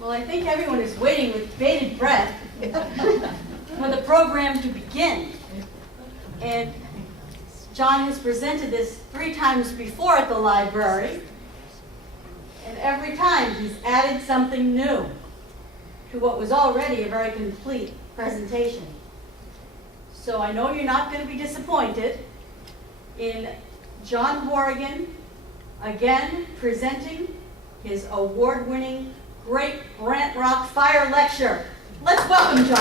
Well, I think everyone is waiting with bated breath for the program to begin. And John has presented this 3 times before at the library, and every time he's added something new to what was already a very complete presentation. So I know you're not going to be disappointed in John Horrigan again presenting his award-winning Great Brant Rock Fire Lecture. Let's welcome John.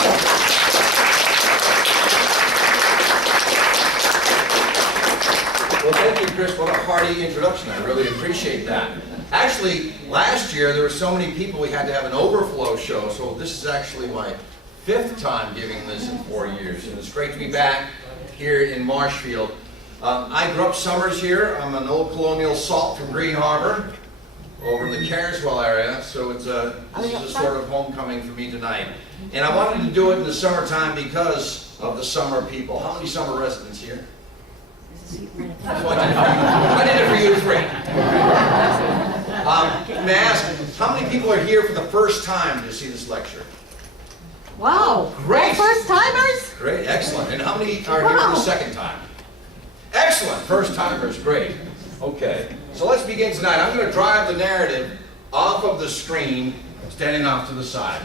Well, thank you, Chris. What a hearty introduction. I really appreciate that. Actually, last year there were so many people we had to have an overflow show, so this is actually my 5th time giving this in 4 years, and it's great to be back here in Marshfield. I grew up summers here. I'm an old colonial salt from Green Harbor over in the Carswell area, so this is a sort of homecoming for me tonight. And I wanted to do it in the summertime because of the summer people. How many summer residents here? I did it for you free. May I ask, how many people are here for the first time to see this lecture? Wow. Great. First timers? Great, excellent. And how many are here for the second time? Excellent, first timers, great. Okay, so let's begin tonight. I'm going to drive the narrative off of the screen, standing off to the side.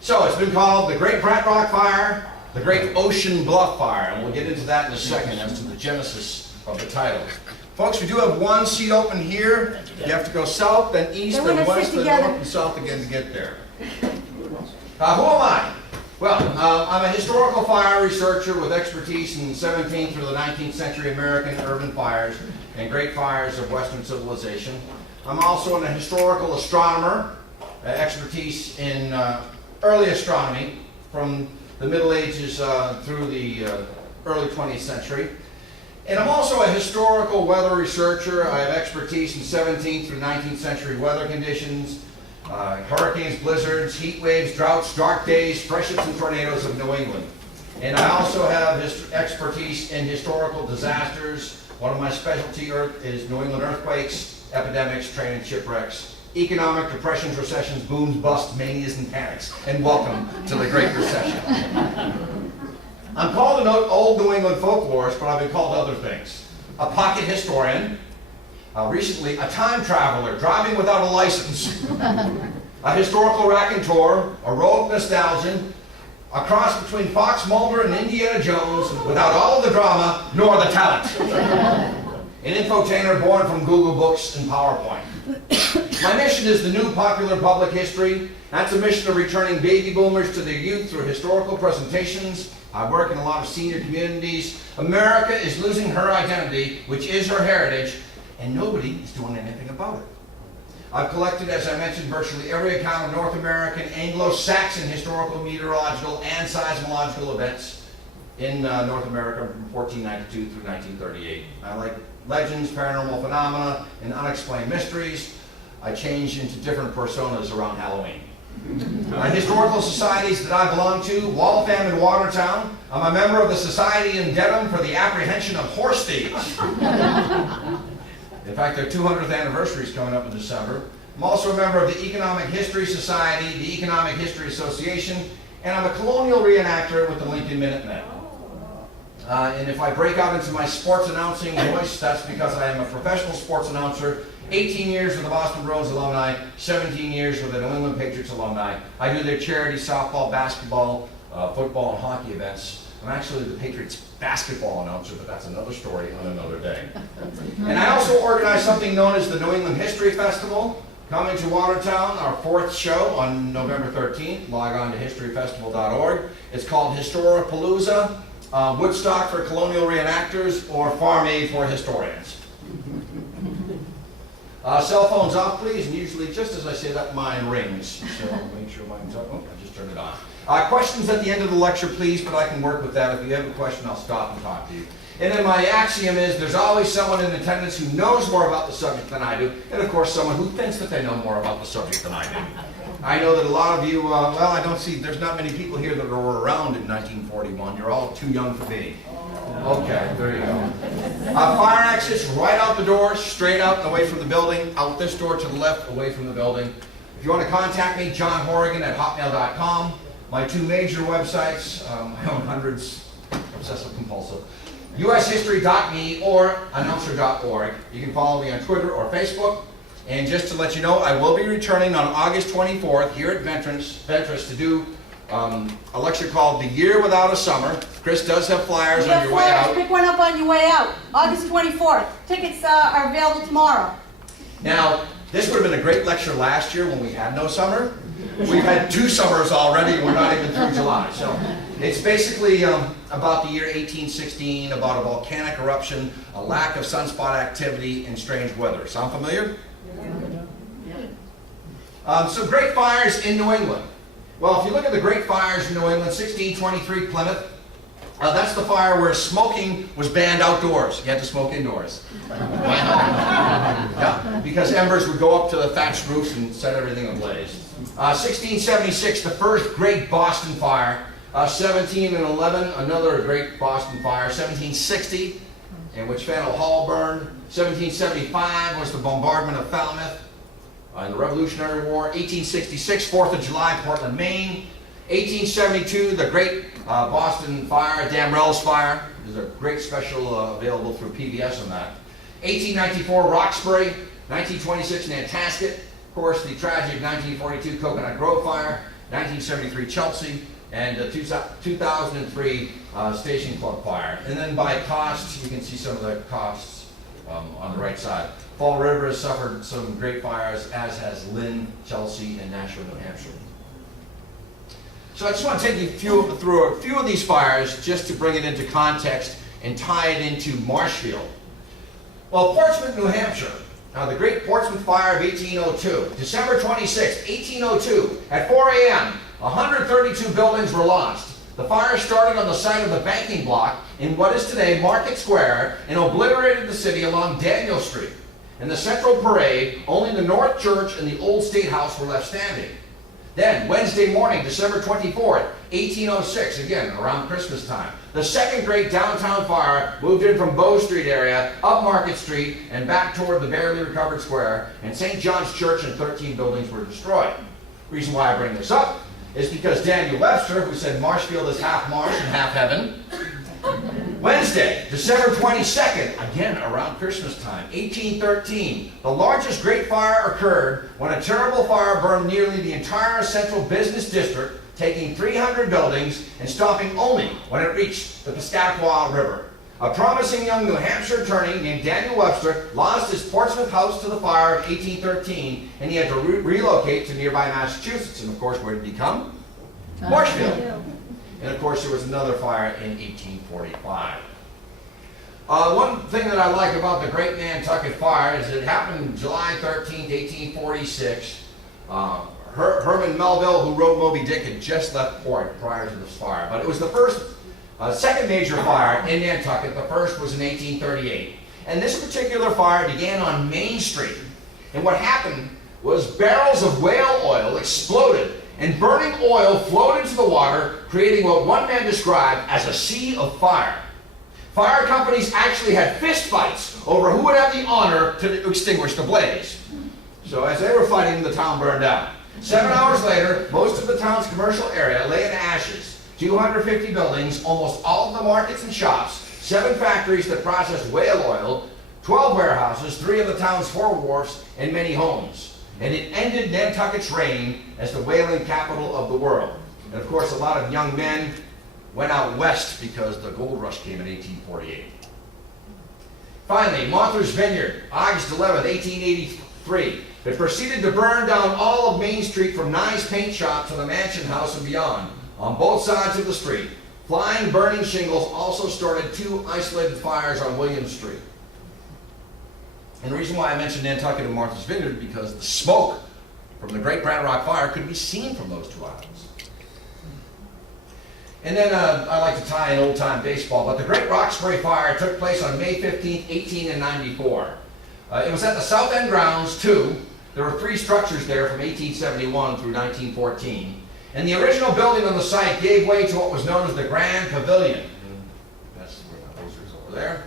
So it's been called the Great Brant Rock Fire, the Great Ocean Bluff Fire, and we'll get into that in a second as to the genesis of the title. Folks, we do have one seat open here. You have to go south, then east, then west, then north, and south again to get there. Who am I? Well, I'm a historical fire researcher with expertise in 17th through the 19th century American urban fires and great fires of Western civilization. I'm also an historical astronomer, expertise in early astronomy from the Middle Ages through the early 20th century. And I'm also a historical weather researcher. I have expertise in 17th through 19th century weather conditions, hurricanes, blizzards, heat waves, droughts, dark days, freshets and tornadoes of New England. And I also have expertise in historical disasters. One of my specialty is New England earthquakes, epidemics, train and shipwrecks, economic depressions, recessions, booms, busts, manias, and panics. And welcome to the Great Recession. I'm called an old New England folklorist, but I've been called other things. A pocket historian, recently a time traveler, driving without a license, a historical raconteur, a rogue nostalgian, a cross between Fox Mulder and Indiana Jones, without all of the drama nor the talent. An infotainer born from Google Books and PowerPoint. My mission is the new popular public history. That's a mission of returning baby boomers to their youth through historical presentations. I work in a lot of senior communities. America is losing her identity, which is her heritage, and nobody is doing anything about it. I've collected, as I mentioned, virtually every account of North American, Anglo-Saxon historical, meteorological, and seismological events in North America from 1492 through 1938. I like legends, paranormal phenomena, and unexplained mysteries. I change into different personas around Halloween. Historical societies that I belong to, Waltham in Watertown. I'm a member of the Society in Dedham for the Apprehension of Horse Thieves. In fact, their 200th anniversary is coming up in December. I'm also a member of the Economic History Society, the Economic History Association, and I'm a colonial reenactor with the Lincoln Minutemen. And if I break out into my sports announcing voice, that's because I am a professional sports announcer, 18 years with the Boston Bruins alumni, 17 years with the New England Patriots alumni. I do their charity softball, basketball, football, and hockey events. I'm actually the Patriots basketball announcer, but that's another story on another day. And I also organize something known as the New England History Festival, coming to Watertown, our 4th show on November 13th. Log on to historyfestival.org. It's called Historipalooza, Woodstock for colonial reenactors, or Farm Aid for historians. Cell phones off, please, and usually just as I say that, mine rings. So make sure mine's up. Oh, I just turned it on. Questions at the end of the lecture, please, but I can work with that. If you have a question, I'll stop and talk to you. And then my axiom is there's always someone in attendance who knows more about the subject than I do, and of course someone who thinks that they know more about the subject than I do. I know that a lot of you, there's not many people here that were around in 1941. You're all too young for me. Okay, there you go. Fire exits right out the door, straight out and away from the building, out this door to the left, away from the building. If you want to contact me, John Horrigan at hotmail.com. My two major websites, I own hundreds, obsessive compulsive, ushistory.me or announcer.org. You can follow me on Twitter or Facebook. And just to let you know, I will be returning on August 24th here at Ventress to do a lecture called The Year Without a Summer. Chris does have flyers on your way out. Pick one up on your way out. August 24th. Tickets are available tomorrow. Now, this would have been a great lecture last year when we had no summer. We've had 2 summers already and we're not even through July. So it's basically about the year 1816, about a volcanic eruption, a lack of sunspot activity, and strange weather. Sound familiar? Some great fires in New England. Well, if you look at the great fires in New England, 1623 Plymouth, that's the fire where smoking was banned outdoors. You had to smoke indoors. Yeah, because embers would go up to the thatched roofs and set everything ablaze. 1676, the first great Boston fire. 1711, another great Boston fire. 1760, in which Faneuil Hall burned. 1775 was the bombardment of Falmouth in the Revolutionary War. 1866, 4th of July, Portland, Maine. 1872, the great Boston fire, Damrell's fire. There's a great special available through PBS on that. 1894, Roxbury. 1926, Nantasket. Of course, the tragic 1942 Coconut Grove fire. 1973, Chelsea. And 2003 Station Club fire. And then by cost, you can see some of the costs on the right side. Fall River has suffered some great fires, as has Lynn, Chelsea, and Nashua, New Hampshire. So I just want to take you through a few of these fires just to bring it into context and tie it into Marshfield. Well, Portsmouth, New Hampshire. Now, the Great Portsmouth Fire of 1802. December 26, 1802, at 4 a.m., 132 buildings were lost. The fire started on the site of the banking block in what is today Market Square and obliterated the city along Daniel Street. In the Central Parade, only the North Church and the Old State House were left standing. Then, Wednesday morning, December 24th, 1806, again, around Christmas time, the second great downtown fire moved in from Bow Street area, up Market Street, and back toward the barely recovered square, and St. John's Church and 13 buildings were destroyed. The reason why I bring this up is because Daniel Webster, who said Marshfield is half marsh and half heaven, Wednesday, December 22nd, again around Christmas time, 1813, the largest great fire occurred when a terrible fire burned nearly the entire central business district, taking 300 buildings and stopping only when it reached the Piscataqua River. A promising young New Hampshire attorney named Daniel Webster lost his Portsmouth house to the fire of 1813, and he had to relocate to nearby Massachusetts. And of course, where did he come? Marshfield. And of course, there was another fire in 1845. One thing that I like about the Great Nantucket Fire is it happened July 13th, 1846. Herman Melville, who wrote Moby Dick, had just left port prior to this fire. But it was the second major fire in Nantucket. The first was in 1838. And this particular fire began on Main Street. And what happened was barrels of whale oil exploded, and burning oil flowed into the water, creating what one man described as a sea of fire. Fire companies actually had fist fights over who would have the honor to extinguish the blaze. So as they were fighting, the town burned down. 7 hours later, most of the town's commercial area lay in ashes. 250 buildings, almost all of the markets and shops, 7 factories that processed whale oil, 12 warehouses, 3 of the town's 4 wharfs, and many homes. And it ended Nantucket's reign as the whaling capital of the world. And of course, a lot of young men went out west because the gold rush came in 1848. Finally, Martha's Vineyard, August 11th, 1883. It proceeded to burn down all of Main Street from Nye's paint shop to the Mansion House and beyond, on both sides of the street. Flying, burning shingles also started 2 isolated fires on William Street. And the reason why I mentioned Nantucket and Martha's Vineyard, because the smoke from the Great Brant Rock Fire could be seen from those 2 islands. And then I like to tie in old-time baseball, but the Great Roxbury Fire took place on May 15, 1894. It was at the South End grounds, too. There were 3 structures there from 1871 through 1914. And the original building on the site gave way to what was known as the Grand Pavilion. And that's where the poster is over there.